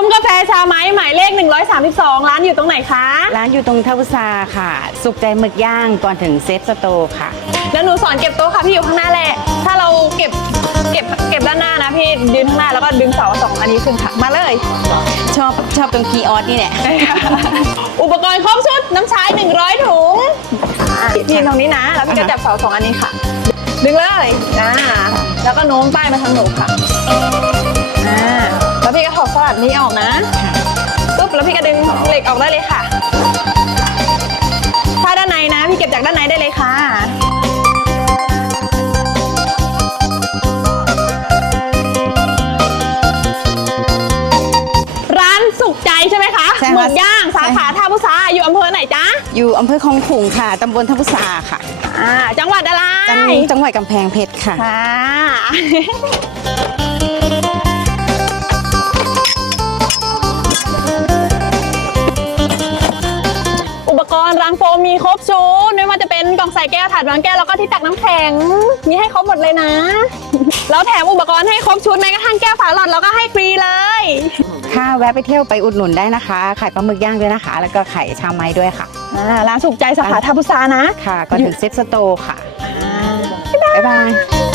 ซุ้มกาแฟชาไม้หมายเลข 132 ร้านอยู่ตรงไหนคะ ร้านอยู่ตรงท่าวุซาค่ะ สุขใจหมึกย่างก่อนถึงเซฟสโตร์ค่ะ แล้วหนูสอนเก็บโต๊ะค่ะพี่อยู่ข้างหน้าแหละ ถ้าเราเก็บเก็บเก็บด้านหน้านะพี่ยืนข้างหน้าแล้วก็ดึงเสาสองอันนี้ขึ้นค่ะมาเลย ชอบชอบตรงคีย์ออสนี่แหละ อุปกรณ์ครบชุดน้ำชา100 ถุงพี่ตรงนี้นะแล้วพี่ก็จับเสาสองอันนี้ค่ะ ดึงเลยอ่าแล้วก็โน้มป้ายมาทางหนูค่ะ นี้ออกนะปุ๊บแล้วพี่ก็ดึงเหล็กออกได้เลยค่ะถ้าด้านในนะพี่เก็บจากด้านในได้เลยค่ะร้านสุขใจใช่ไหมคะใช่หค่ะมึกย่างสาขาใช่ค่ะท่าพุษาอยู่อำเภอไหนจ๊ะอยู่อำเภอคลองขุงค่ะ ตำบลท่าวุซาค่ะอ่าจังหวัดอะไรจังจังหวัดกำแพงเพชรค่ะ ค่ะ กรณ์รังโฟมมีครบชุดไม่ว่าจะเป็นกล่องใส่แก้วถาดวางแก้วแล้วก็ที่ตักน้ำแข็ง มีให้ครบหมดเลยนะ แล้วแถมอุปกรณ์ให้ครบชุดแม้กระทั่งแก้วฝาหลอดเราก็ให้ฟรีเลย ค่ะแวะไปเที่ยวไปอุดหนุนได้นะคะไข่ปลาหมึกย่างด้วยนะคะ แล้วก็ไข่ชาวไม้ด้วยค่ะอ่าร้านสุขใจสาขาท่าพุษานะ ค่ะก่อนถึงเซฟสโตร์ค่ะบ๊ายบายขอบคุณค่ะ